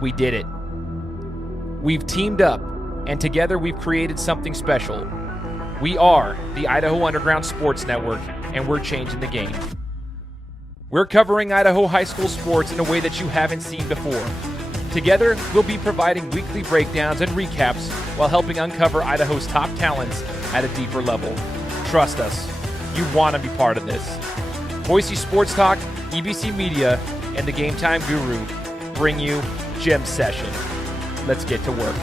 We did it. We've teamed up, and together we've created something special. We are the Idaho Underground Sports Network, and we're changing the game. We're covering Idaho high school sports in a way that you haven't seen before. Together, we'll be providing weekly breakdowns and recaps while helping uncover Idaho's top talents at a deeper level. Trust us, you want to be part of this. Boise Sports Talk, EBC Media, and the Gametime Guru bring you Gym Session. Let's get to work.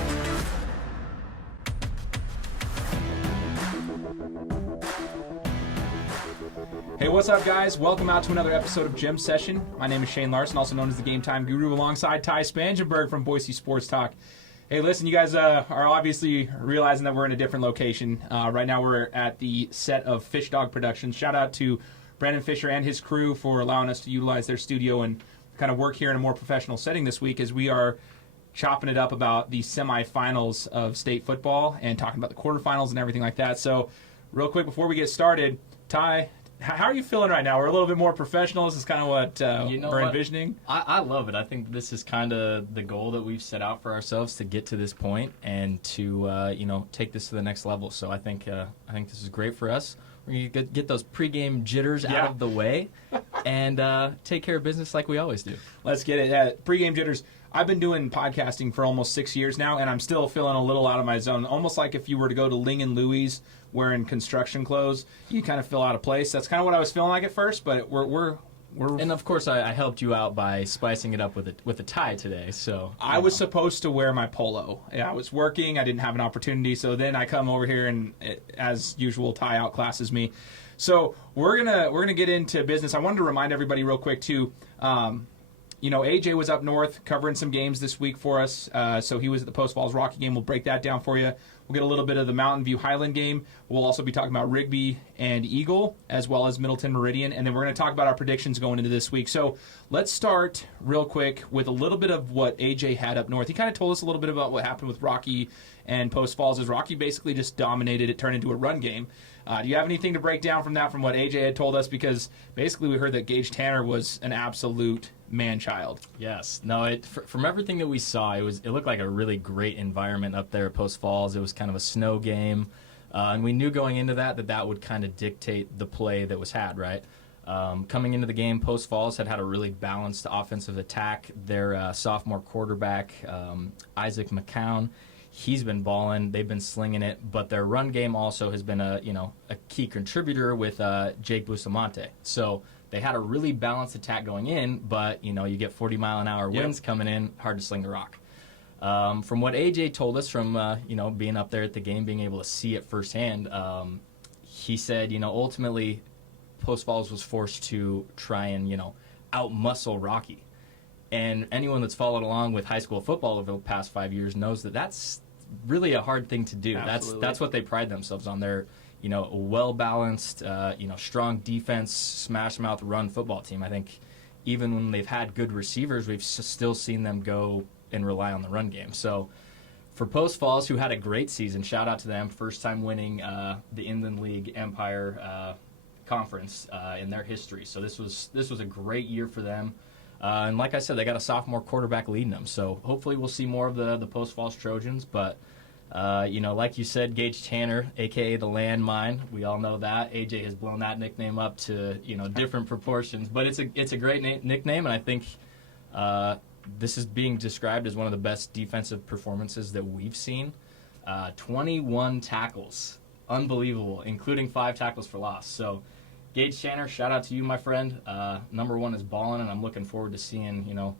Hey, what's up, guys? Welcome out to another episode of Gym Session. My name is Shane Larson, also known as the Gametime Guru, alongside Tai Spangenberg from Boise Sports Talk. Hey, listen, you guys are obviously realizing that we're in a different location. Right now we're at the set of Fish Dawg Productions. Shout out to Brandon Fisher and his crew for allowing us to utilize their studio and kind of work here in a more professional setting this week as we are chopping it up about the semifinals of state football and talking about the quarterfinals and everything like that. So real quick before we get started, Tai, how are you feeling right now? We're a little bit more professional. This is kind of what we're envisioning. I love it. I think this is kind of the goal that we've set out for ourselves to get to this point and to take this to the next level. So I think this is great for us. We're going to get those pregame jitters out of the way and take care of business like we always do. Let's get it. Pregame jitters. I've been doing podcasting for almost 6 years now, and I'm still feeling a little out of my zone. Almost like if you were to go to Ling and Louie's wearing construction clothes, you kind of feel out of place. That's kind of what I was feeling like at first, but we're and of course I helped you out by spicing it up with a tie today. So I was supposed to wear my polo. Yeah, I was working. I didn't have an opportunity. So then I come over here and, as usual, Tai outclasses me. So we're gonna get into business. I wanted to remind everybody real quick too. AJ was up north covering some games this week for us. So he was at the Post Falls Rocky game. We'll break that down for you. We'll get a little bit of the Mountain View Highland game. We'll also be talking about Rigby and Eagle, as well as Middleton Meridian. And then we're going to talk about our predictions going into this week. So let's start real quick with a little bit of what AJ had up north. He kind of told us a little bit about what happened with Rocky and Post Falls, as Rocky basically just dominated it, turned into a run game. Do you have anything to break down from that, from what AJ had told us? Because basically we heard that Gage Tanner was an absolute man-child. Yes. No, from everything that we saw, it looked like a really great environment up there at Post Falls. It was kind of a snow game, and we knew going into that would kind of dictate the play that was had, right? Coming into the game, Post Falls had a really balanced offensive attack. Their sophomore quarterback, Isaac McCown, he's been balling. They've been slinging it, but their run game also has been a key contributor with Jake Bustamante. So they had a really balanced attack going in, but you get 40-mile-an-hour winds coming in, hard to sling the rock. From what AJ told us from being up there at the game, being able to see it firsthand, he said ultimately Post Falls was forced to try and outmuscle Rocky. And anyone that's followed along with high school football over the past 5 years knows that that's really a hard thing to do. Absolutely. That's what they pride themselves on. They're a well-balanced, strong defense, smash-mouth run football team. I think even when they've had good receivers, we've still seen them go and rely on the run game. So for Post Falls, who had a great season, shout out to them, first time winning the Inland League Empire Conference in their history. So this was a great year for them. And like I said, they got a sophomore quarterback leading them. So hopefully we'll see more of the Post Falls Trojans. But, like you said, Gage Tanner, a.k.a. the landmine, we all know that. AJ has blown that nickname up to, different proportions. But it's a great nickname, and I think this is being described as one of the best defensive performances that we've seen. 21 tackles. Unbelievable, including 5 tackles for loss. So Gage Tanner, shout out to you, my friend. Number one is balling, and I'm looking forward to seeing,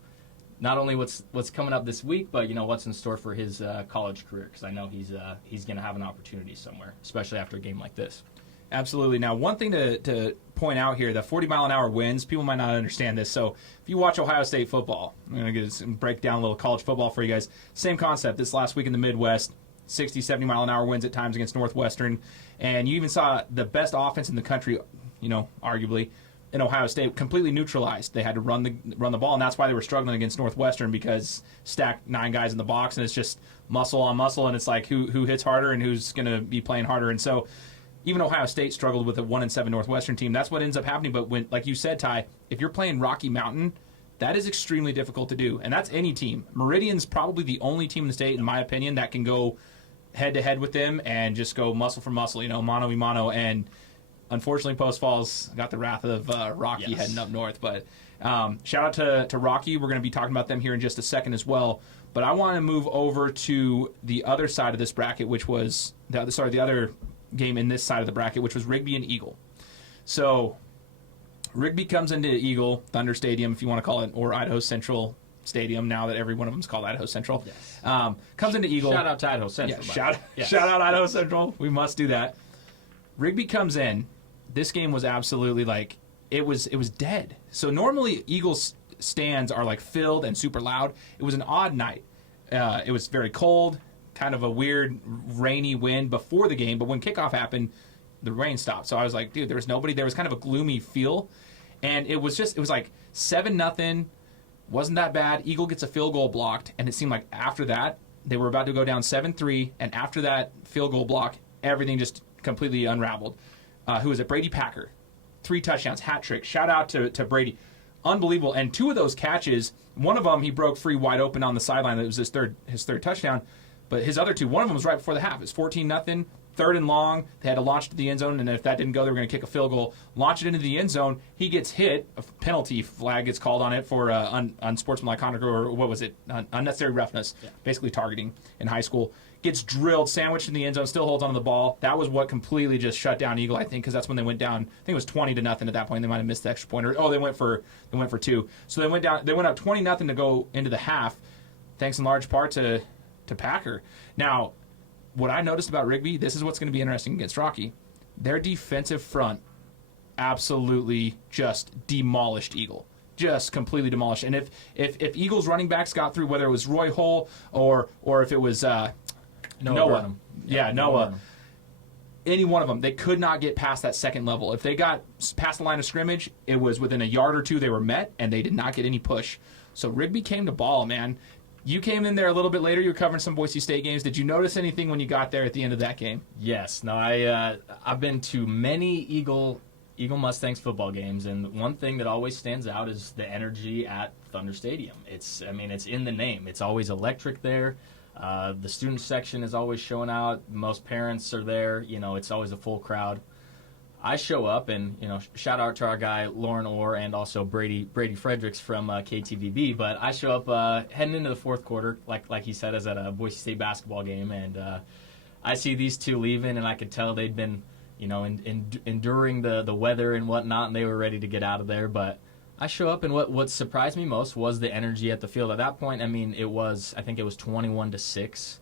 not only what's coming up this week, but what's in store for his college career, because I know he's going to have an opportunity somewhere, especially after a game like this. Absolutely. Now, one thing to point out here, the 40-mile-an-hour winds, people might not understand this. So if you watch Ohio State football, I'm going to break down a little college football for you guys. Same concept. This last week in the Midwest, 60, 70-mile-an-hour winds at times against Northwestern. And you even saw the best offense in the country, arguably, in Ohio State, completely neutralized. They had to run the ball, and that's why they were struggling against Northwestern, because stacked 9 guys in the box, and it's just muscle on muscle, and it's like who hits harder and who's going to be playing harder. And so even Ohio State struggled with a 1-7 Northwestern team. That's what ends up happening. But when, like you said, Tai, if you're playing Rocky Mountain, That is extremely difficult to do, and that's any team. Meridian's probably the only team in the state, in my opinion, that can go head-to-head with them and just go muscle for muscle, mano a mano. And unfortunately, Post Falls got the wrath of Rocky heading up north. But shout out to Rocky. We're going to be talking about them here in just a second as well. But I want to move over to the other side of this bracket, which was the other game in this side of the bracket, which was Rigby and Eagle. So Rigby comes into Eagle, Thunder Stadium, if you want to call it, or Idaho Central Stadium, now that every one of them is called Idaho Central. Yes. Comes into Eagle. Shout out to Idaho Central. Yeah, shout out Idaho Central. We must do that. Rigby comes in. This game was absolutely it was dead. So normally Eagles stands are filled and super loud. It was an odd night. It was very cold, kind of a weird rainy wind before the game, but when kickoff happened, the rain stopped. So I was like, dude, there was nobody. There was kind of a gloomy feel, and it was 7-0. Wasn't that bad. Eagle gets a field goal blocked, and it seemed like after that they were about to go down 7-3, and after that field goal block, everything just completely unraveled. Who was it? Brady Packer, 3 touchdowns, hat trick. Shout out to Brady. Unbelievable. And 2 of those catches, one of them he broke free wide open on the sideline. That was his third touchdown. But his other 2, one of them was right before the half. It was 14-0, 3rd and long. They had to launch to the end zone, and if that didn't go, they were going to kick a field goal. Launch it into the end zone. He gets hit. A penalty flag gets called on it for unsportsmanlike conduct, or what was it? Unnecessary roughness, basically targeting in high school. Gets drilled, sandwiched in the end zone, still holds onto the ball. That was what completely just shut down Eagle, I think, because that's when they went down. I think it was 20-0 at that point. They might have missed the extra point, or they went for 2. So they went down. They went up 20-0 to go into the half, thanks in large part to Packer. Now, what I noticed about Rigby, this is what's going to be interesting against Rocky. Their defensive front absolutely just demolished Eagle. Just completely demolished. And if Eagles running backs got through, whether it was Roy Hull or if it was Noah. Noah. Any one of them, they could not get past that second level. If they got past the line of scrimmage, it was within a yard or 2 they were met, and they did not get any push. So Rigby came to ball, man. You came in there a little bit later. You were covering some Boise State games. Did you notice anything when you got there at the end of that game? Yes. No, I've been to many Eagle Mustangs football games, and one thing that always stands out is the energy at Thunder Stadium. It's in the name. It's always electric there. The student section is always showing out. Most parents are there. It's always a full crowd. I show up, and shout out to our guy Lauren Orr and also Brady Fredericks from KTVB. But I show up heading into the fourth quarter, like he said, as at a Boise State basketball game, and I see these 2 leaving, and I could tell they'd been enduring the weather and whatnot, and they were ready to get out of there. But I show up, and what surprised me most was the energy at the field. At that point, I think it was 21-6,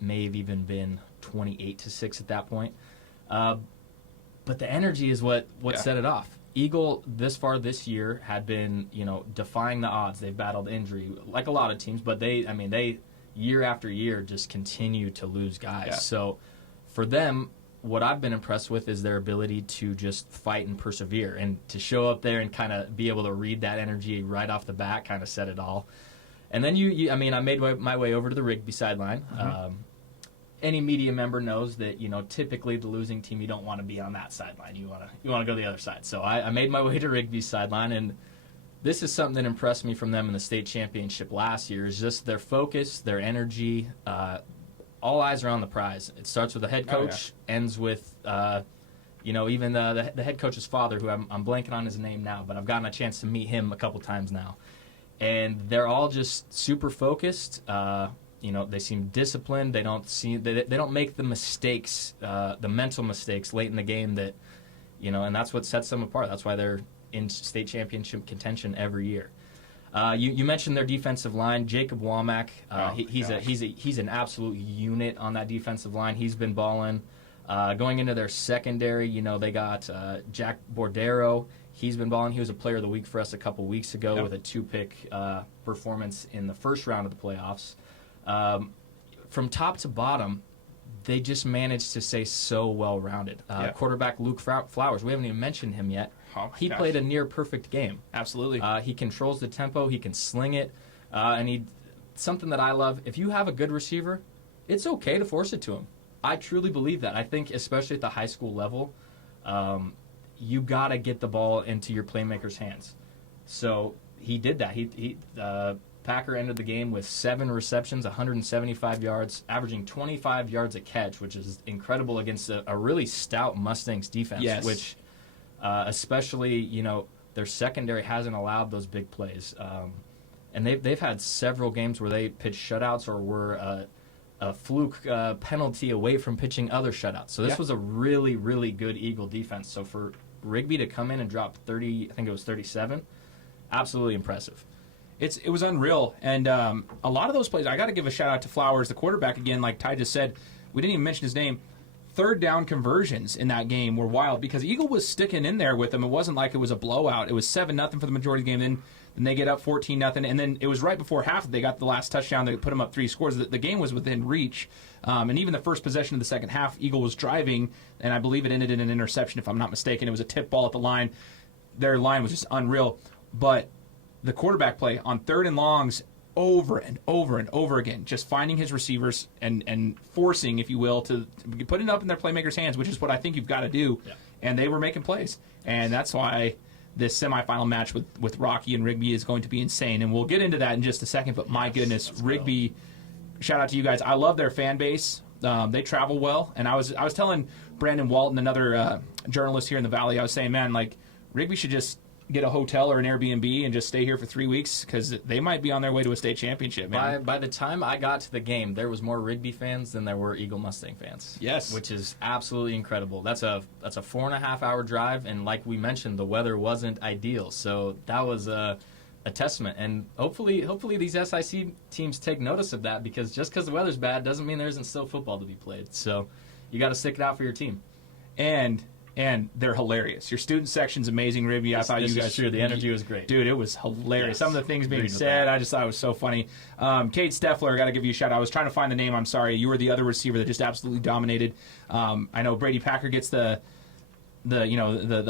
may have even been 28-6 at that point. But the energy is what set it off. Eagle, this far this year, had been, defying the odds. They've battled injury, like a lot of teams, but they year after year just continue to lose guys. Yeah. So for them, what I've been impressed with is their ability to just fight and persevere, and to show up there and kind of be able to read that energy right off the bat, kind of set it all. And then I made my way over to the Rigby sideline. Mm-hmm. Any media member knows that typically the losing team, you don't want to be on that sideline. You want to go to the other side. So I made my way to Rigby's sideline, and this is something that impressed me from them in the state championship last year. Is just their focus, their energy. All eyes are on the prize. It starts with the head coach, ends with even the head coach's father, who I'm blanking on his name now, but I've gotten a chance to meet him a couple times now, and they're all just super focused. They seem disciplined. They don't make the mistakes, the mental mistakes late in the game that, and that's what sets them apart. That's why they're in state championship contention every year. You mentioned their defensive line, Jacob Womack. He's an absolute unit on that defensive line. He's been balling. Going into their secondary, they got Jack Bordero. He's been balling. He was a player of the week for us a couple weeks ago with a 2-pick performance in the first round of the playoffs. From top to bottom, they just managed to stay so well-rounded. Quarterback Luke Flowers, we haven't even mentioned him yet. He played a near-perfect game. Absolutely. He controls the tempo. He can sling it. And something that I love, if you have a good receiver, it's okay to force it to him. I truly believe that. I think especially at the high school level, you got to get the ball into your playmakers' hands. So he did that. Packer ended the game with 7 receptions, 175 yards, averaging 25 yards a catch, which is incredible against a really stout Mustangs defense, Yes. which especially, their secondary hasn't allowed those big plays. And they've had several games where they pitched shutouts or were a fluke penalty away from pitching other shutouts. So this was a really, really good Eagle defense. So for Rigby to come in and drop 30, I think it was 37, absolutely impressive. It was unreal, and a lot of those plays, I got to give a shout out to Flowers, the quarterback again. Like Ty just said, we didn't even mention his name. Third down conversions in that game were wild because Eagle was sticking in there with them. It wasn't like it was a blowout. It was 7-0 for the majority of the game. Then they get up 14-0, and then it was right before half that they got the last touchdown. They put them up 3 scores. The game was within reach, and even the first possession of the second half, Eagle was driving, and I believe it ended in an interception, if I'm not mistaken. It was a tip ball at the line. Their line was just unreal, but the quarterback play on 3rd and longs over and over and over again, just finding his receivers and forcing, if you will, to put it up in their playmakers' hands, which is what I think you've got to do. Yeah. And they were making plays. And that's why this semifinal match with Rocky and Rigby is going to be insane. And we'll get into that in just a second. But my goodness, Rigby, shout out to you guys. I love their fan base. They travel well. And I was telling Brandon Walton, another journalist here in the Valley, I was saying, man, like, Rigby should just get a hotel or an Airbnb and just stay here for 3 weeks because they might be on their way to a state championship, man. By the time I got to the game, there was more Rigby fans than there were Eagle Mustang fans. Yes. Which is absolutely incredible. That's a 4.5-hour drive, and like we mentioned, the weather wasn't ideal. So that was a testament. And hopefully these SIC teams take notice of that because just because the weather's bad doesn't mean there isn't still football to be played. So you got to stick it out for your team. And they're hilarious. Your student section's amazing, Rigby. I thought you guys... Sure, the energy was great. Dude, it was hilarious. Yes. Some of the things being said, I just thought it was so funny. Kate Steffler, I got to give you a shout out. I was trying to find the name. I'm sorry. You were the other receiver that just absolutely dominated. I know Brady Packer gets the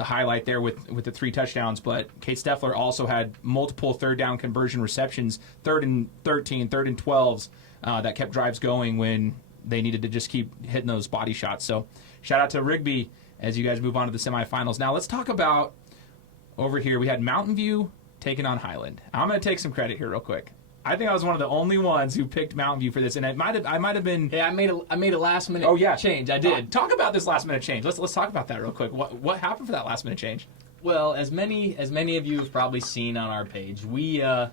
highlight there with the 3 touchdowns, but Kate Steffler also had multiple third down conversion receptions, 3rd and 13, 3rd and 12s, that kept drives going when they needed to just keep hitting those body shots. So shout out to Rigby as you guys move on to the semifinals. Now let's talk about over here. We had Mountain View taking on Highland. I'm going to take some credit here real quick. I think I was one of the only ones who picked Mountain View for this, and I might have been. Yeah, I made a last minute. Change. I did. Talk about this last minute change. Let's talk about that real quick. What happened for that last minute change? Well, as many of you have probably seen on our page, we're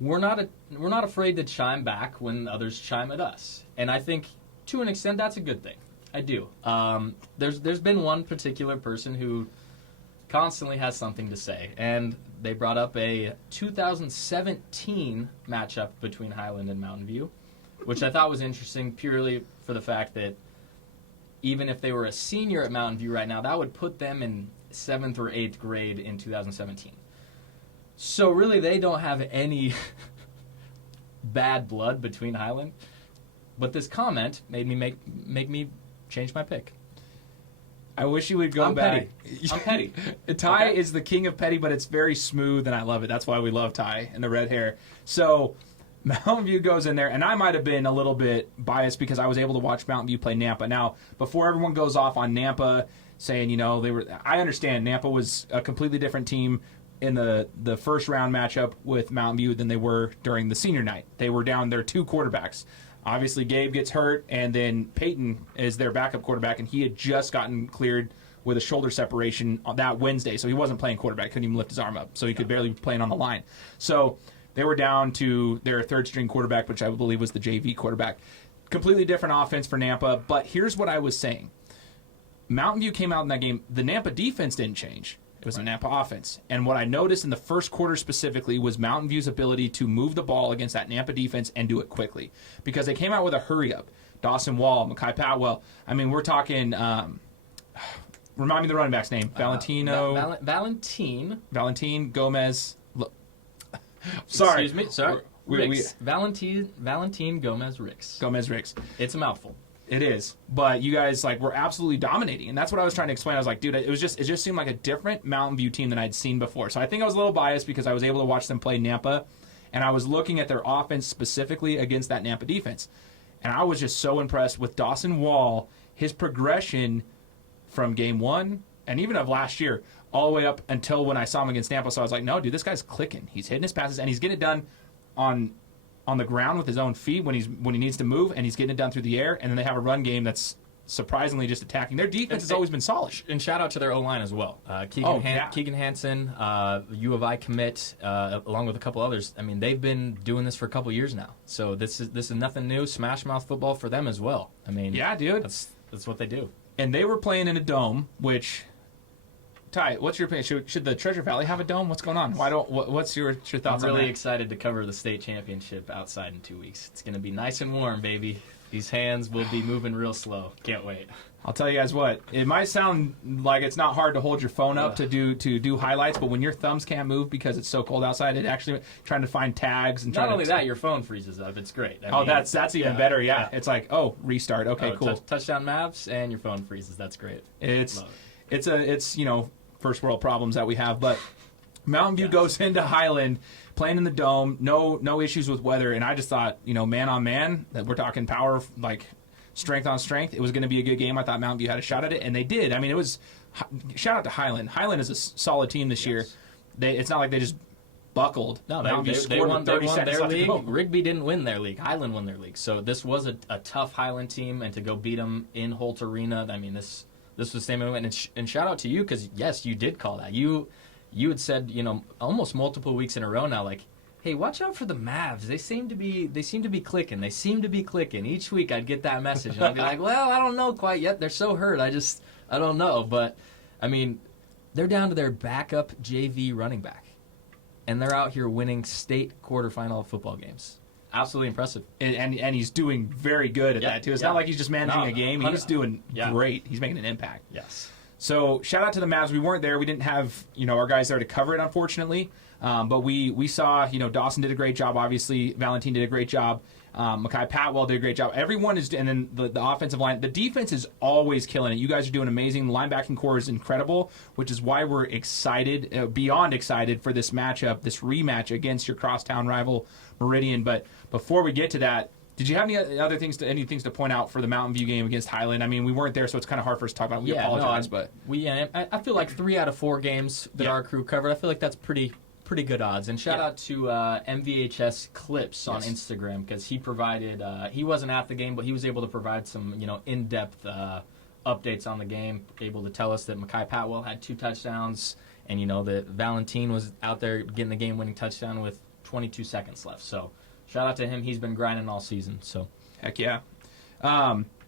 not afraid to chime back when others chime at us, and I think to an extent that's a good thing. I do. There's been one particular person who constantly has something to say, and they brought up a 2017 matchup between Highland and Mountain View, which I thought was interesting purely for the fact that even if they were a senior at Mountain View right now, that would put them in 7th or 8th grade in 2017. So really they don't have any bad blood between Highland, but this comment made me make me change my pick. I wish you would go back. I'm petty. Ty is the king of petty, but it's very smooth, and I love it. That's why we love Ty and the red hair. So Mountain View goes in there, and I might have been a little bit biased because I was able to watch Mountain View play Nampa. Now, before everyone goes off on Nampa saying, I understand Nampa was a completely different team in the first round matchup with Mountain View than they were during the senior night. They were down their 2 quarterbacks. Obviously, Gabe gets hurt, and then Peyton is their backup quarterback, and he had just gotten cleared with a shoulder separation on that Wednesday, so he wasn't playing quarterback. Couldn't even lift his arm up, so he could barely be playing on the line. So they were down to their third-string quarterback, which I believe was the JV quarterback. Completely different offense for Nampa, but here's what I was saying. Mountain View came out in that game. The Nampa defense didn't change. It was a Nampa offense. And what I noticed in the first quarter specifically was Mountain View's ability to move the ball against that Nampa defense and do it quickly. Because they came out with a hurry-up. Dawson Wall, Makai Patwell. I mean, we're talking... remind me the running back's name. Valentino... Valentin Gomez... Sorry. Excuse me. Sorry. Ricks. Valentin Gomez Ricks. Gomez Ricks. It's a mouthful. It is, but you guys were absolutely dominating, and that's what I was trying to explain. I was like, dude, it just seemed like a different Mountain View team than I'd seen before. So I think I was a little biased because I was able to watch them play Nampa, and I was looking at their offense specifically against that Nampa defense, and I was just so impressed with Dawson Wall, his progression from game 1 and even of last year, all the way up until when I saw him against Nampa. So I was like, no, dude, this guy's clicking. He's hitting his passes, and he's getting it done on the ground with his own feet when he needs to move, and he's getting it done through the air. And then they have a run game that's surprisingly just attacking. Their defense has always been solid. And shout out to their O-line as well. Keegan Hansen, U of I commit, along with a couple others. I mean, they've been doing this for a couple years now. So this is nothing new. Smash mouth football for them as well. I mean, yeah, dude. That's what they do. And they were playing in a dome, which... Ty, what's your opinion? Should the Treasure Valley have a dome? What's going on? What's your thoughts on that? I'm really excited to cover the state championship outside in 2 weeks. It's going to be nice and warm, baby. These hands will be moving real slow. Can't wait. I'll tell you guys what. It might sound like it's not hard to hold your phone up to do highlights, but when your thumbs can't move because it's so cold outside, it actually trying to find tags and not only that, your phone freezes up. It's great. I mean, that's even better. Yeah. It's like restart. Okay, cool. Touchdown maps and your phone freezes. That's great. It's first world problems that we have, but Mountain View goes into Highland playing in the dome, no issues with weather, and I just thought, man on man, that we're talking power, like strength on strength, it was going to be a good game. I thought Mountain View had a shot at it, and they did. I mean, it was shout out to Highland. Highland is a solid team this year. It's not like they just buckled. No, they won their league. Rigby didn't win their league. Highland won their league. So this was a tough Highland team, and to go beat them in Holt Arena, I mean, this was the same moment. And shout out to you, because yes, you did call that. You had said, almost multiple weeks in a row now, like, hey, watch out for the Mavs. They seem to be clicking. They seem to be clicking. Each week I'd get that message, and I'd be like, well, I don't know quite yet. They're so hurt. I don't know. But I mean, they're down to their backup JV running back, and they're out here winning state quarterfinal football games. Absolutely impressive. And he's doing very good at that, too. It's not like he's just managing a game. He's doing great. He's making an impact. Yes. So, shout out to the Mavs. We weren't there. We didn't have, our guys there to cover it, unfortunately. But we saw, Dawson did a great job, obviously. Valentine did a great job. Mackay Patwell did a great job. Everyone is, and then the offensive line. The defense is always killing it. You guys are doing amazing. The linebacking core is incredible, which is why we're excited, beyond excited for this matchup, this rematch against your crosstown rival, Meridian. But before we get to that, did you have any things to point out for the Mountain View game against Highland? I mean, we weren't there, so it's kind of hard for us to talk about. We apologize, but I feel like 3 out of 4 games that our crew covered, I feel like that's pretty good odds. And shout out to MVHS Clips on Instagram, because he provided. He wasn't at the game, but he was able to provide some in-depth updates on the game. Able to tell us that Mackay Patwell had 2 touchdowns, and that Valentine was out there getting the game-winning touchdown with 22 seconds left. So. Shout out to him. He's been grinding all season. So, heck yeah.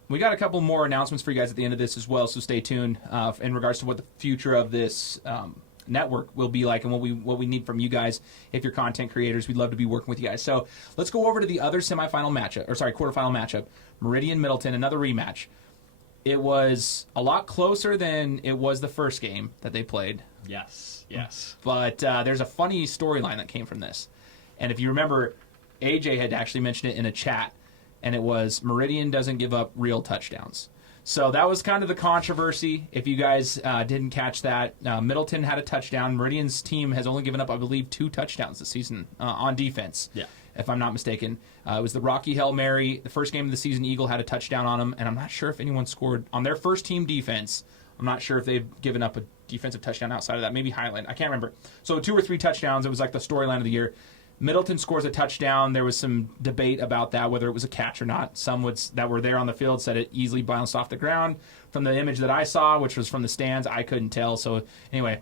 We got a couple more announcements for you guys at the end of this as well, so stay tuned in regards to what the future of this network will be like and what we need from you guys. If you're content creators, we'd love to be working with you guys. So let's go over to the other quarterfinal matchup, Meridian Middleton, another rematch. It was a lot closer than it was the first game that they played. Yes. But there's a funny storyline that came from this. And if you remember, AJ had actually mentioned it in a chat, and it was Meridian doesn't give up real touchdowns. So that was kind of the controversy. If you guys didn't catch that, Middleton had a touchdown. Meridian's team has only given up, I believe, 2 touchdowns this season on defense, if I'm not mistaken. It was the Rocky Hail Mary. The first game of the season, Eagle had a touchdown on them, and I'm not sure if anyone scored on their first team defense. I'm not sure if they've given up a defensive touchdown outside of that. Maybe Highland. I can't remember. So 2 or 3 touchdowns. It was like the storyline of the year. Middleton scores a touchdown. There was some debate about that, whether it was a catch or not. Some that were there on the field said it easily bounced off the ground. From the image that I saw, which was from the stands, I couldn't tell. So anyway,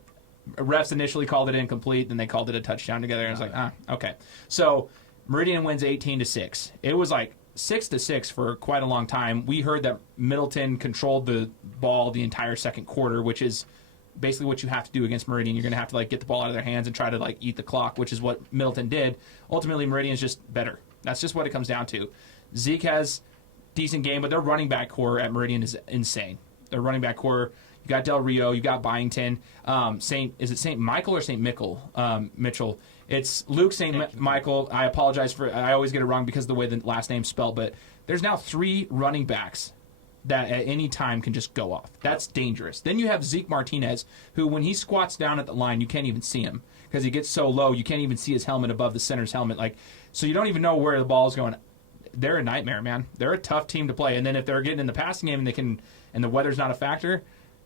refs initially called it incomplete, then they called it a touchdown together. And I was like, okay. So Meridian wins 18-6. It was like 6-6 for quite a long time. We heard that Middleton controlled the ball the entire second quarter, which is basically what you have to do against Meridian. You're going to have to get the ball out of their hands and try to eat the clock, which is what Middleton did. Ultimately, Meridian's just better. That's just what it comes down to. Zeke has decent game, but their running back core at Meridian is insane. Their running back core, you got Del Rio, you got Byington, is it St. Michael or St. Mitchell? It's Luke St. Michael. I apologize I always get it wrong because of the way the last name's spelled, but there's now 3 running backs that at any time can just go off. That's dangerous. Then you have Zeke Martinez, who when he squats down at the line, you can't even see him because he gets so low, you can't even see his helmet above the center's helmet. So you don't even know where the ball is going. They're a nightmare, man. They're a tough team to play. And then if they're getting in the passing game and the weather's not a factor,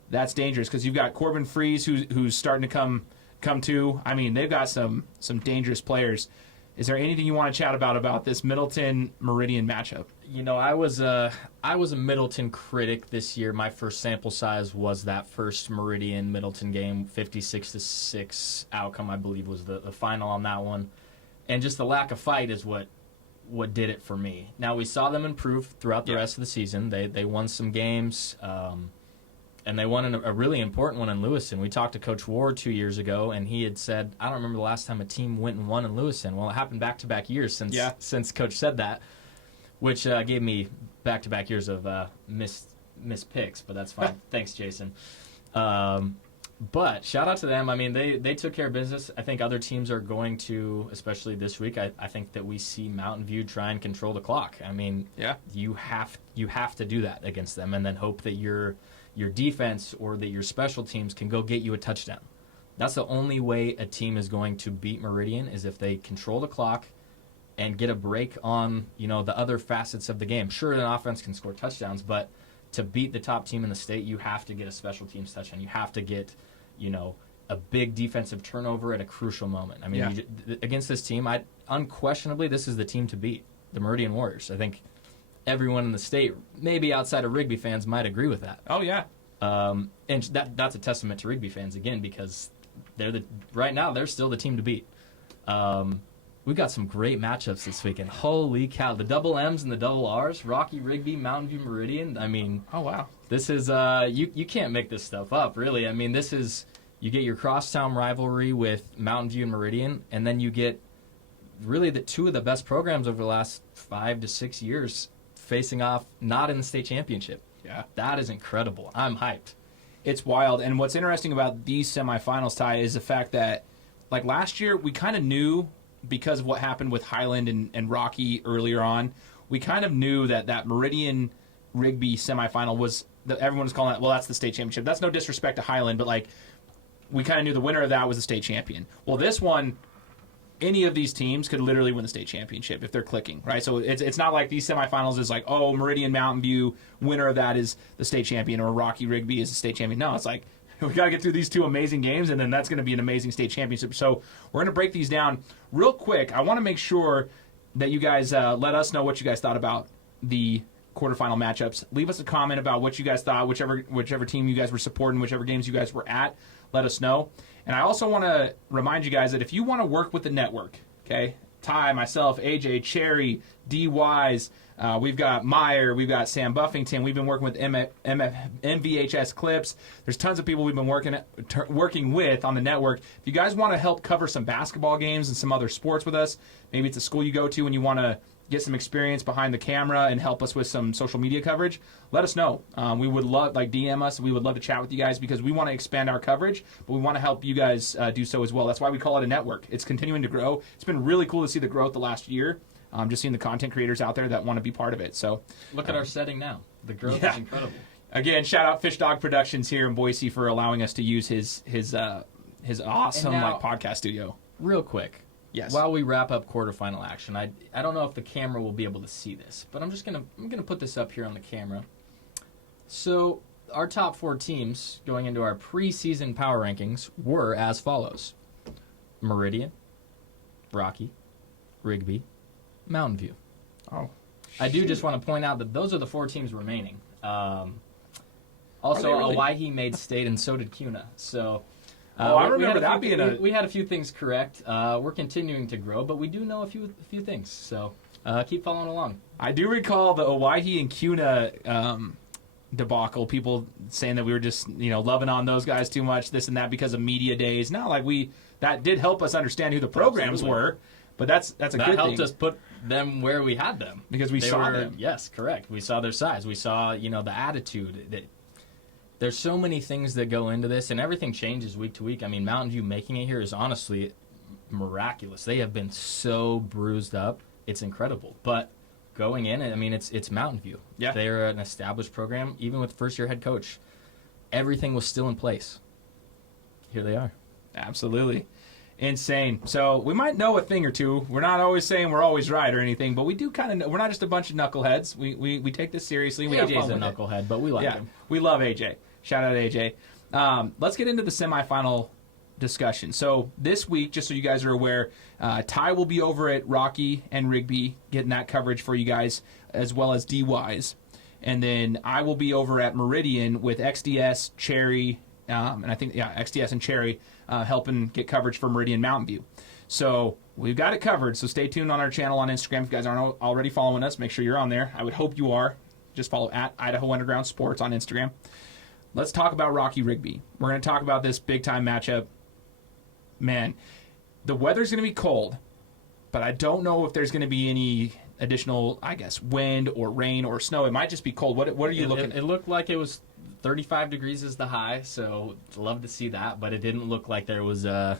that's dangerous because you've got Corbin Freeze who's starting to come to. I mean, they've got some dangerous players. Is there anything you want to chat about this Middleton Meridian matchup? You know, I was a Middleton critic this year. My first sample size was that first Meridian Middleton game, 56-6 outcome, I believe, was the final on that one. And just the lack of fight is what did it for me. Now, we saw them improve throughout the rest of the season. They won some games, and they won a really important one in Lewiston. We talked to Coach Ward 2 years ago, and he had said, I don't remember the last time a team went and won in Lewiston. Well, it happened back-to-back years since Coach said that, which gave me back-to-back years of missed picks, but that's fine. Thanks, Jason. But shout out to them. I mean, they took care of business. I think other teams are going to, especially this week. I think that we see Mountain View try and control the clock. I mean, you have to do that against them, and then hope that your defense or that your special teams can go get you a touchdown. That's the only way a team is going to beat Meridian is if they control the clock and get a break on the other facets of the game. Sure, an offense can score touchdowns, but to beat the top team in the state, you have to get a special teams touchdown. You have to get a big defensive turnover at a crucial moment. I mean, against this team, unquestionably, this is the team to beat, the Meridian Warriors. I think everyone in the state, maybe outside of Rigby fans, might agree with that. Oh, yeah. And that's a testament to Rigby fans, again, because right now, they're still the team to beat. We've got some great matchups this weekend. Holy cow. The double M's and the double R's, Rocky, Rigby, Mountain View, Meridian. I mean, oh, wow. This is, you can't make this stuff up, really. I mean, this is, you get your crosstown rivalry with Mountain View and Meridian, and then you get really two of the best programs over the last 5 to 6 years facing off, not in the state championship. Yeah. That is incredible. I'm hyped. It's wild. And what's interesting about these semifinals, Ty, is the fact that, like last year, we kind of knew, because of what happened with Highland and Rocky earlier on, we kind of knew that Meridian Rigby semifinal was, everyone was calling it, well, that's the state championship. That's no disrespect to Highland, but like, we kind of knew the winner of that was the state champion. Well, this one, any of these teams could literally win the state championship if they're clicking, right? So it's not like these semifinals is like, oh, Meridian Mountain View, winner of that is the state champion, or Rocky Rigby is the state champion. No, it's like, we got to get through these two amazing games, and then that's going to be an amazing state championship. So we're going to break these down real quick. I want to make sure that you guys let us know what you guys thought about the quarterfinal matchups. Leave us a comment about what you guys thought, whichever team you guys were supporting, whichever games you guys were at. Let us know. And I also want to remind you guys that if you want to work with the network, okay, Ty, myself, AJ, Cherry, D. Wise, we've got Meyer, we've got Sam Buffington, we've been working with MVHS Clips. There's tons of people we've been working with on the network. If you guys want to help cover some basketball games and some other sports with us, maybe it's a school you go to and you want to get some experience behind the camera and help us with some social media coverage, let us know. We would love, DM us. We would love to chat with you guys because we want to expand our coverage, but we want to help you guys do so as well. That's why we call it a network. It's continuing to grow. It's been really cool to see the growth the last year. Just seeing the content creators out there that want to be part of it. So look at our setting now. The growth is incredible. Again, shout out Fish Dawg Productions here in Boise for allowing us to use his awesome podcast studio. Real quick. Yes. While we wrap up quarterfinal action, I don't know if the camera will be able to see this, but I'm gonna put this up here on the camera. So our top 4 teams going into our preseason power rankings were as follows: Meridian, Rocky, Rigby, Mountain View. Oh, I do just want to point out that those are the 4 teams remaining. Also, really? Owyhee made state, and so did CUNA. So. I remember that being We had a few things correct. We're continuing to grow, but we do know a few things. So keep following along. I do recall the Owyhee and CUNA debacle. People saying that we were just loving on those guys too much, this and that, because of media days. Not like that did help us understand who the programs were, but that's a good thing. That helped us put them where we had them because we saw them. Yes, correct. We saw their size. We saw the attitude. There's so many things that go into this, and everything changes week to week. I mean, Mountain View making it here is honestly miraculous. They have been so bruised up. It's incredible. But going in, I mean, it's Mountain View. Yeah. They're an established program, even with first-year head coach. Everything was still in place. Here they are. Absolutely. Insane. So we might know a thing or two. We're not always saying we're always right or anything, but we do kind of know. We're not just a bunch of knuckleheads. We take this seriously. We have AJ's fun a with knucklehead, but we like him. We love AJ. Shout out AJ. Let's get into the semifinal discussion. So this week, just so you guys are aware, Tai will be over at Rocky and Rigby getting that coverage for you guys, as well as DYs. And then I will be over at Meridian with XDS, Cherry, and I think, XDS and Cherry helping get coverage for Meridian Mountain View. So we've got it covered. So stay tuned on our channel on Instagram. If you guys aren't already following us, make sure you're on there. I would hope you are. Just follow at Idaho Underground Sports on Instagram. Let's talk about Rocky Rigby. We're going to talk about this big-time matchup. Man, the weather's going to be cold, but I don't know if there's going to be any additional, I guess, wind or rain or snow. It might just be cold. What are you looking at? It looked like it was 35 degrees is the high, so love to see that, but it didn't look like there was I'm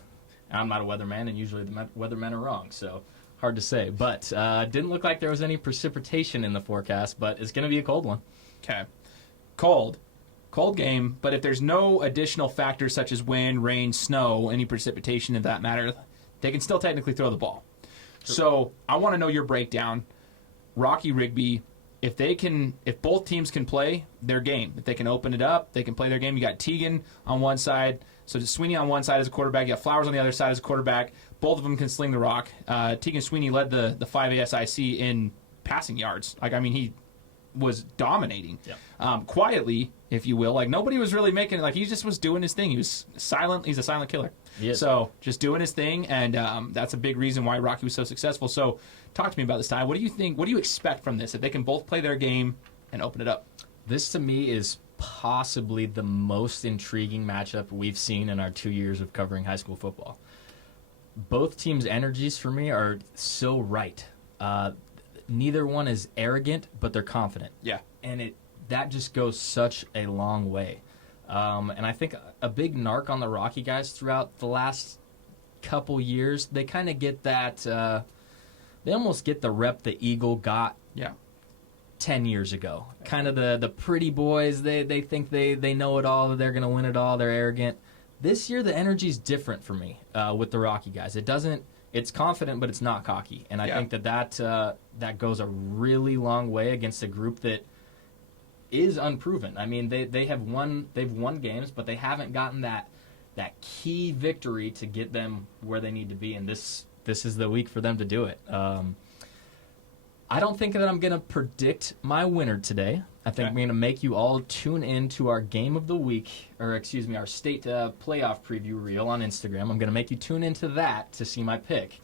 not a weatherman, and usually the weathermen are wrong, so hard to say. But it didn't look like there was any precipitation in the forecast, but it's going to be a cold one. Okay. Cold game, but if there's no additional factors such as wind, rain, snow, any precipitation of that matter, they can still technically throw the ball. Sure. So I want to know your breakdown. Rocky Rigby, if both teams can play their game, if they can open it up, they can play their game. You got Teagan on one side, so Sweeney on one side as a quarterback. You got Flowers on the other side as a quarterback. Both of them can sling the rock. Teagan Sweeney led the 5A SIC in passing yards. He was dominating. Yeah. Quietly, if you will. Nobody was really making it. He just was doing his thing. He was silent. He's a silent killer. Yes. So just doing his thing, and that's a big reason why Rocky was so successful. So talk to me about this, Ty. What do you think? What do you expect from this if they can both play their game and open it up? This, to me, is possibly the most intriguing matchup we've seen in our 2 years of covering high school football. Both teams' energies, for me, are so right. Neither one is arrogant, but they're confident. Yeah. And that just goes such a long way. And I think a big narc on the Rocky guys throughout the last couple years, they kind of get that, they almost get the rep the Eagle got 10 years ago. Kind of the pretty boys, they think they know it all, they're going to win it all, they're arrogant. This year, the energy's different for me with the Rocky guys. It's confident, but it's not cocky. And I think that goes a really long way against a group that is unproven. They've won games, but they haven't gotten that key victory to get them where they need to be, and this is the week for them to do it. I don't think that I'm going to predict my winner today. I think I'm going to make you all tune in to our game of the week, our state playoff preview reel on Instagram. I'm going to make you tune into that to see my pick.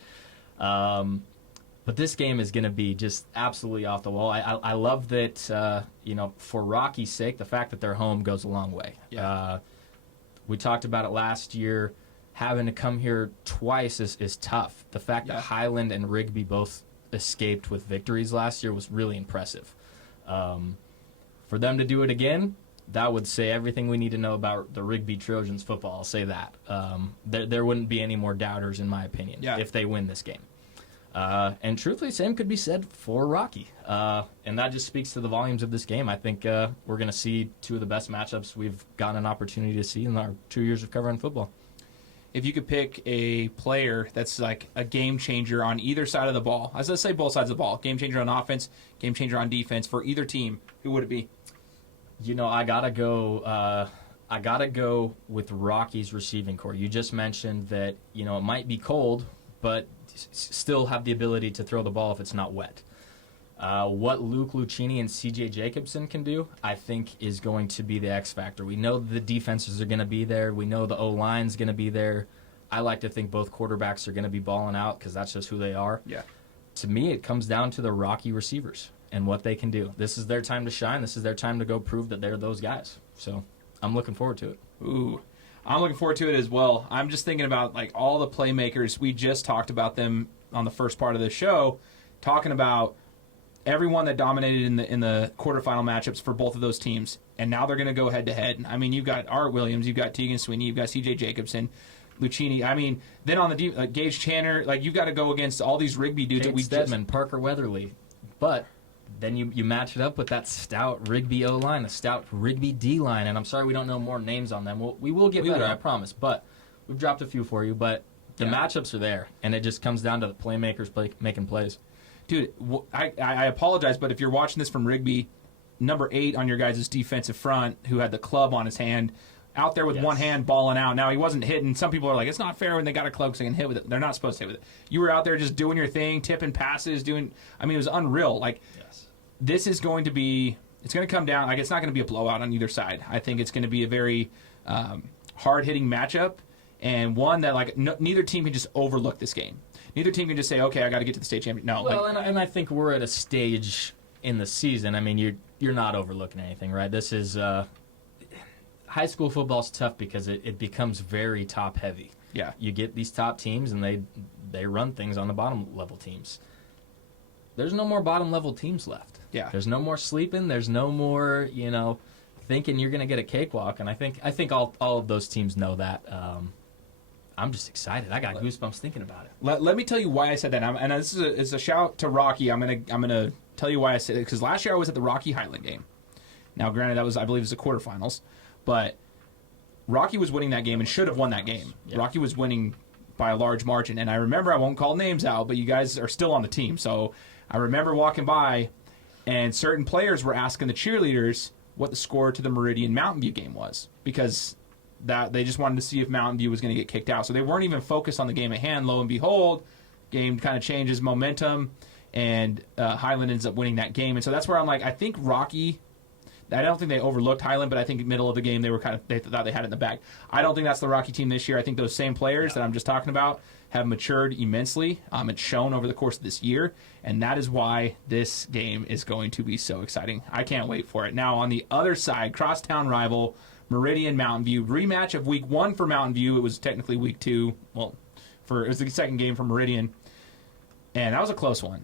But this game is going to be just absolutely off the wall. I love that, for Rocky's sake, the fact that they're home goes a long way. Yeah. We talked about it last year. Having to come here twice is tough. The fact that Highland and Rigby both escaped with victories last year was really impressive. For them to do it again, that would say everything we need to know about the Rigby Trojans football. I'll say that. There wouldn't be any more doubters, in my opinion, if they win this game. And truthfully, same could be said for Rocky. And that just speaks to the volumes of this game. I think we're going to see two of the best matchups we've gotten an opportunity to see in our 2 years of covering football. If you could pick a player that's like a game changer on either side of the ball, let's say both sides of the ball, game changer on offense, game changer on defense for either team, who would it be? I gotta go with Rocky's receiving core. You just mentioned that it might be cold, but still have the ability to throw the ball if it's not wet. What Luke Lucchini and C.J. Jacobson can do, I think, is going to be the X factor. We know the defenses are going to be there. We know the O-line's going to be there. I like to think both quarterbacks are going to be balling out because that's just who they are. Yeah. To me, it comes down to the Rocky receivers and what they can do. This is their time to shine. This is their time to go prove that they're those guys. So I'm looking forward to it. Ooh. I'm looking forward to it as well. I'm just thinking about all the playmakers. We just talked about them on the first part of the show, talking about everyone that dominated in the quarterfinal matchups for both of those teams, and now they're going to go head-to-head. You've got Art Williams, you've got Teagan Sweeney, you've got C.J. Jacobson, Lucchini. Then on the Gage Tanner, you've got to go against all these Rigby dudes that we Stedman, Parker Weatherly. But then you match it up with that stout Rigby O-line, a stout Rigby D-line, and I'm sorry we don't know more names on them. We will get better, I promise. But we've dropped a few for you, but the matchups are there, and it just comes down to the playmakers making plays. Dude, I apologize, but if you're watching this from Rigby, number 8 on your guys' defensive front who had the club on his hand out there with one hand balling out. Now, he wasn't hitting. Some people are like, it's not fair when they got a club because they can hit with it. They're not supposed to hit with it. You were out there just doing your thing, tipping passes, it was unreal. Like, this is going to be, it's going to come down, like, it's not going to be a blowout on either side. I think it's going to be a very hard-hitting matchup, and one that, like, neither team can just overlook this game. Neither team can just say, okay, I got to get to the state championship. No. Well, and I think we're at a stage in the season. I mean, you're not overlooking anything, right? This is high school football's tough because it becomes very top heavy. Yeah. You get these top teams and they run things on the bottom level teams. There's no more bottom level teams left. Yeah. There's no more sleeping. There's no more, thinking you're going to get a cakewalk. And I think all of those teams know that. I'm just excited. I got goosebumps thinking about it. Let me tell you why I said that. And this is a shout to Rocky. I'm gonna tell you why I said it, because last year I was at the Rocky Highland game. Now, granted, that was, I believe, it was the quarterfinals, but Rocky was winning that game and should have won that game. Yeah. Rocky was winning by a large margin, and I remember, I won't call names out, but you guys are still on the team, so I remember walking by, and certain players were asking the cheerleaders what the score to the Meridian Mountain View game was, because that they just wanted to see if Mountain View was going to get kicked out. So they weren't even focused on the game at hand. Lo and behold, game kind of changes momentum, and Highland ends up winning that game. And so that's where I'm like, I think Rocky, I don't think they overlooked Highland, but I think middle of the game they thought they had it in the bag. I don't think that's the Rocky team this year. I think those same players that I'm just talking about have matured immensely. It's shown over the course of this year, and that is why this game is going to be so exciting. I can't wait for it. Now, on the other side, crosstown rival, Meridian Mountain View, rematch of week 1 for Mountain View. It was technically week 2. Well, it was the second game for Meridian, and that was a close one.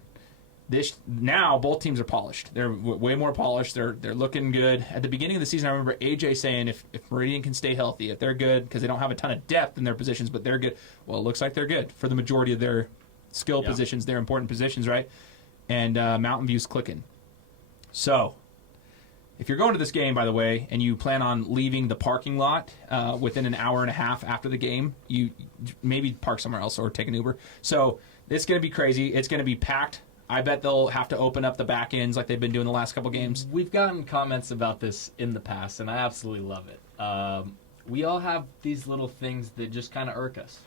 Now both teams are polished. They're way more polished. They're looking good. At the beginning of the season, I remember AJ saying if Meridian can stay healthy, if they're good, because they don't have a ton of depth in their positions, but they're good. Well, it looks like they're good for the majority of their skill positions, their important positions, right? And Mountain View's clicking. So, if you're going to this game, by the way, and you plan on leaving the parking lot within an hour and a half after the game, you maybe park somewhere else or take an Uber. So, it's going to be crazy. It's going to be packed. I bet they'll have to open up the back ends like they've been doing the last couple games. We've gotten comments about this in the past, and I absolutely love it. We all have these little things that just kind of irk us.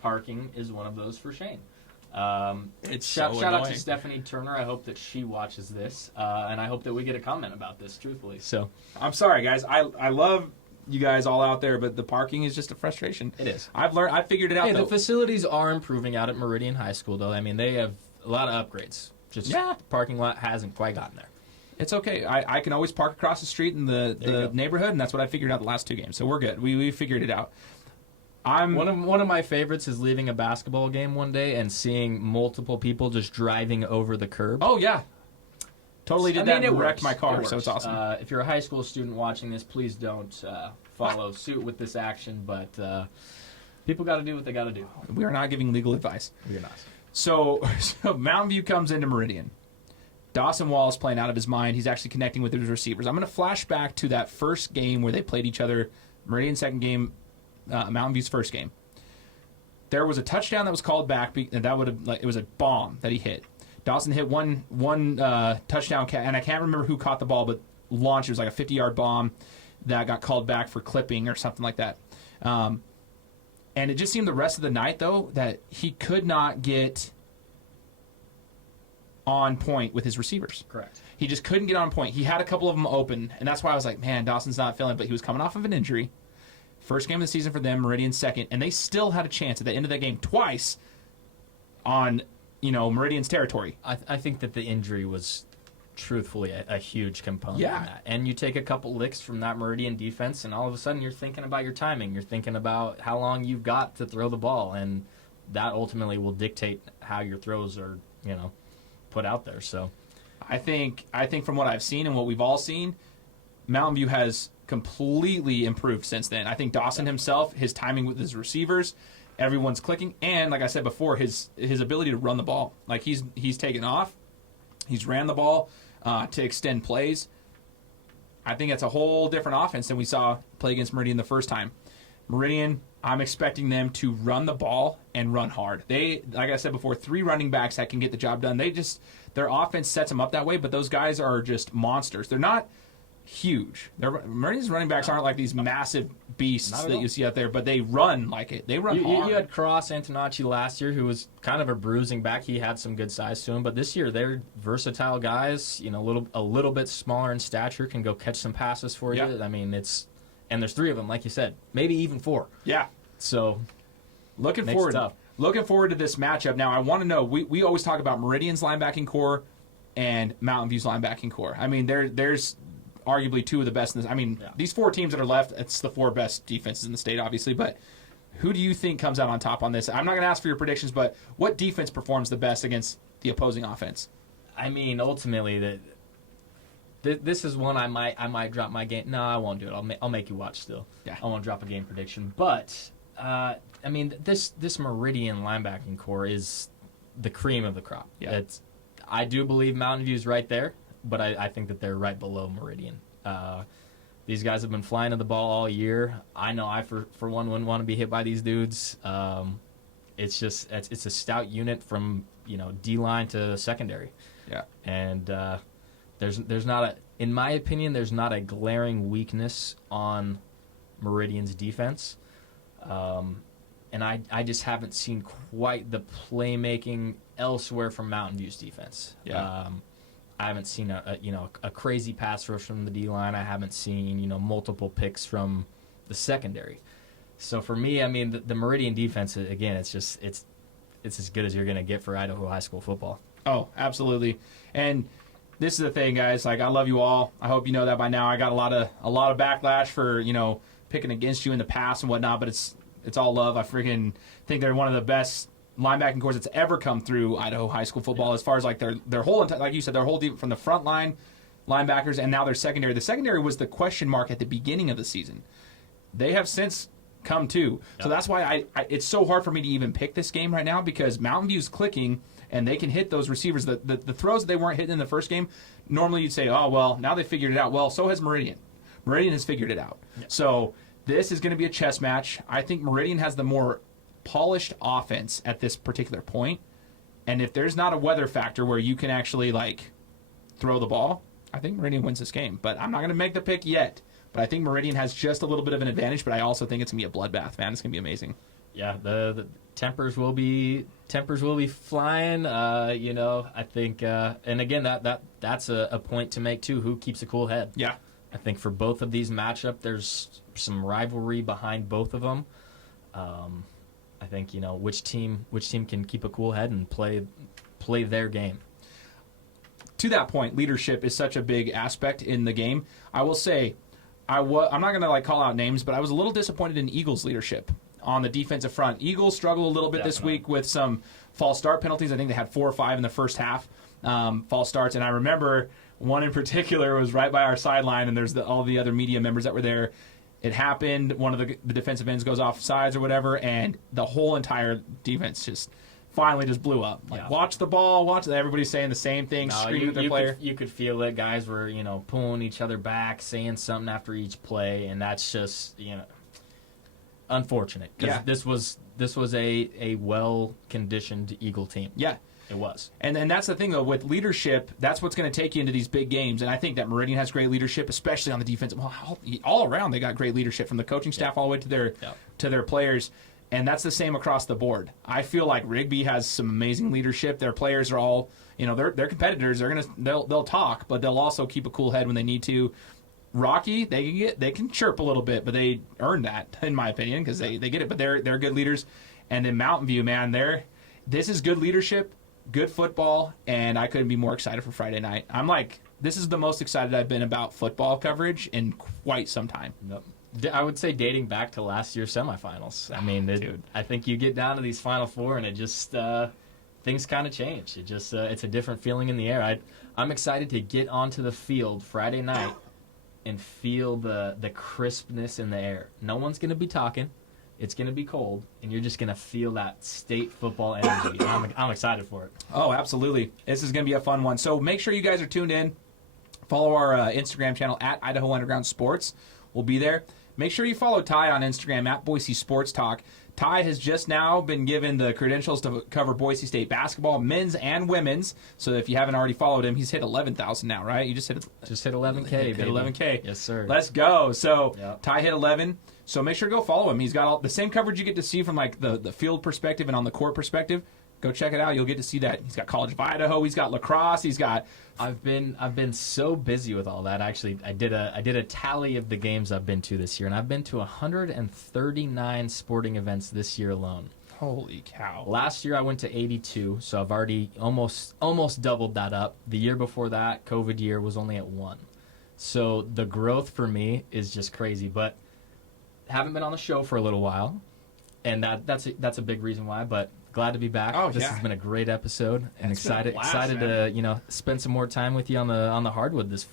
Parking is one of those for Shane. Shout out to Stephanie Turner. I hope that she watches this, and I hope that we get a comment about this, truthfully. So, I'm sorry, guys. I love you guys all out there, but the parking is just a frustration. It is. I figured it out. Hey, the facilities are improving out at Meridian High School, though. I mean, they have a lot of upgrades. Just the parking lot hasn't quite gotten there. It's okay. I can always park across the street in the neighborhood, and that's what I figured out the last 2 games. So we're good. We figured it out. One of my favorites is leaving a basketball game one day and seeing multiple people just driving over the curb. Oh, yeah. Totally did that and wrecked my car, so it's awesome. If you're a high school student watching this, please don't follow suit with this action, but people got to do what they got to do. We are not giving legal advice. We are not. So Mountain View comes into Meridian. Dawson Wallace playing out of his mind. He's actually connecting with his receivers. I'm going to flash back to that first game where they played each other. Meridian's second game, Mountain View's first game. There was a touchdown that was called back, and it was a bomb that he hit. Dawson hit one touchdown, and I can't remember who caught the ball, but launched. It was like a 50-yard bomb that got called back for clipping or something like that. And it just seemed the rest of the night, though, that he could not get on point with his receivers. Correct. He just couldn't get on point. He had a couple of them open, and that's why I was like, man, Dawson's not feeling it. But he was coming off of an injury. First game of the season for them, Meridian second, and they still had a chance at the end of that game twice on, Meridian's territory. I think that the injury was truthfully a huge component in that. And you take a couple licks from that Meridian defense, and all of a sudden you're thinking about your timing. You're thinking about how long you've got to throw the ball, and that ultimately will dictate how your throws are, put out there. So, I think from what I've seen and what we've all seen, Mountain View has completely improved since then. I think Dawson himself, his timing with his receivers, everyone's clicking, and like I said before, his ability to run the ball. Like he's taken off, he's ran the ball to extend plays. I think that's a whole different offense than we saw play against Meridian the first time. Meridian, I'm expecting them to run the ball and run hard. They, like I said before, 3 running backs that can get the job done. Their offense sets them up that way, but those guys are just monsters. They're not huge. Meridian's running backs aren't like these massive beasts that you see out there, but they run like it. They run hard. You had Cross Antonacci last year, who was kind of a bruising back. He had some good size to him, but this year they're versatile guys. You know, a little bit smaller in stature, can go catch some passes for you. I mean, and there's 3 of them, like you said, maybe even 4. Yeah. So looking forward to this matchup. Now, I want to know. We always talk about Meridian's linebacking core and Mountain View's linebacking core. I mean, there's arguably 2 of the best in this. I mean, these 4 teams that are left, it's the 4 best defenses in the state, obviously. But who do you think comes out on top on this? I'm not going to ask for your predictions, but what defense performs the best against the opposing offense? I mean, ultimately, this is one I might drop my game. No, I won't do it. I'll make you watch still. Yeah. I won't drop a game prediction. But, I mean, this Meridian linebacking core is the cream of the crop. Yeah. I do believe Mountain View's right there, but I think that they're right below Meridian. These guys have been flying to the ball all year. I know I, for one, wouldn't want to be hit by these dudes. It's a stout unit from, D-line to secondary. Yeah. And there's not in my opinion, there's not a glaring weakness on Meridian's defense. And I just haven't seen quite the playmaking elsewhere from Mountain View's defense. Yeah. I haven't seen a crazy pass rush from the D-line. I haven't seen, multiple picks from the secondary. So for me, I mean, the Meridian defense, again, it's as good as you're going to get for Idaho high school football. Oh, absolutely. And this is the thing, guys. Like, I love you all. I hope you know that by now. I got a lot of backlash for, picking against you in the past and whatnot, but it's all love. I freaking think they're one of the best linebacking cores that's ever come through Idaho high school football, as far as like their whole, like you said, their whole from the front line linebackers and now their secondary. The secondary was the question mark at the beginning of the season. They have since come to. Yep. So that's why it's so hard for me to even pick this game right now, because Mountain View's clicking and they can hit those receivers. The throws that they weren't hitting in the first game, normally you'd say, oh, well, now they figured it out. Well, so has Meridian. Meridian has figured it out. Yep. So this is going to be a chess match. I think Meridian has the more polished offense at this particular point. And if there's not a weather factor where you can actually, throw the ball, I think Meridian wins this game. But I'm not going to make the pick yet. But I think Meridian has just a little bit of an advantage, but I also think it's going to be a bloodbath, man. It's going to be amazing. Yeah, the tempers will be flying. I think, and again, that's a point to make too. Who keeps a cool head? Yeah, I think for both of these matchups, there's some rivalry behind both of them. I think which team can keep a cool head and play their game. To that point, leadership is such a big aspect in the game. I will say, I'm not going to call out names, but I was a little disappointed in Eagles' leadership on the defensive front. Eagles struggled a little bit this week with some false start penalties. I think they had 4 or 5 in the first half, false starts. And I remember one in particular was right by our sideline, and there's all the other media members that were there. It happened. One of the defensive ends goes off sides or whatever, and the whole entire defense just finally just blew up. Watch the ball, watch. Everybody's saying the same thing, screaming at their player. You could feel it. Guys were, pulling each other back, saying something after each play, and that's just, unfortunate. Because this was a well-conditioned Eagle team. Yeah. It was. And that's the thing, though, with leadership, that's what's going to take you into these big games. And I think that Meridian has great leadership, especially on the defense. Well, all around, they got great leadership from the coaching staff all the way to their players. And that's the same across the board. I feel like Rigby has some amazing leadership. Their players are all, they're competitors. They'll talk, but they'll also keep a cool head when they need to. Rocky, they can chirp a little bit, but they earn that, in my opinion, because they get it. But they're good leaders. And in Mountain View, man, this is good leadership, good football, and I couldn't be more excited for Friday night. I'm this is the most excited I've been about football coverage in quite some time. Yep. I would say dating back to last year's semifinals. I mean, I think you get down to these Final Four, and it just things kind of change. It just it's a different feeling in the air. I'm excited to get onto the field Friday night and feel the crispness in the air. No one's going to be talking. It's going to be cold, and you're just going to feel that state football energy. I'm excited for it. Oh, absolutely. This is going to be a fun one. So make sure you guys are tuned in. Follow our Instagram channel at Idaho Underground Sports. We'll be there. make sure you follow Tai on Instagram at Boise Sports Talk. Tai has just now been given the credentials to cover Boise State basketball, men's and women's. So if you haven't already followed him, he's hit 11,000 now, right? You just hit 11K. Hit Baby. 11K. Yes, sir. Let's go. So Yep. Tai hit 11. So make sure to go follow him. He's got all the same coverage you get to see from like the field perspective and on the court perspective. Go check it out. You'll get to see that. He's got College of Idaho. He's got lacrosse. He's got. I've been so busy with all that. Actually, I did a tally of the games I've been to this year, and I've been to 139 sporting events this year alone. Holy cow! Last year I went to 82, so I've already almost doubled that up. The year before that, COVID year, was only at 1. So the growth for me is just crazy. But haven't been on the show for a little while, and that's a big reason why. But glad to be back. Oh, this yeah. has been a great episode, and It's been a blast, excited man. to spend some more time with you on the hardwood this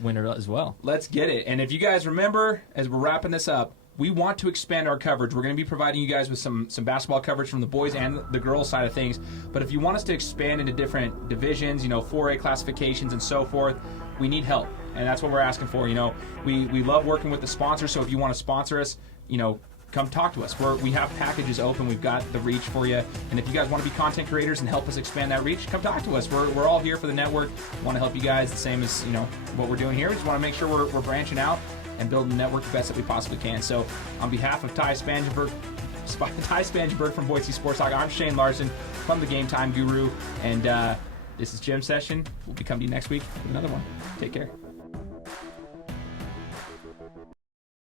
winter as well. Let's get it. And if you guys remember, as we're wrapping this up, we want to expand our coverage. We're going to be providing you guys with some basketball coverage from the boys and the girls side of things. But if you want us to expand into different divisions, 4A classifications and so forth, we need help. And that's what we're asking for. We love working with the sponsors. So if you want to sponsor us, come talk to us. We have packages open. We've got the reach for you. And if you guys want to be content creators and help us expand that reach, come talk to us. We're all here for the network. We want to help you guys the same as what we're doing here. We just want to make sure we're branching out and building the network the best that we possibly can. So on behalf of Tai Spangenberg from Boise Sports Talk, I'm Shane Larson from the Gametime Guru. And this is Jim Session. We'll be coming to you next week with another one. Take care.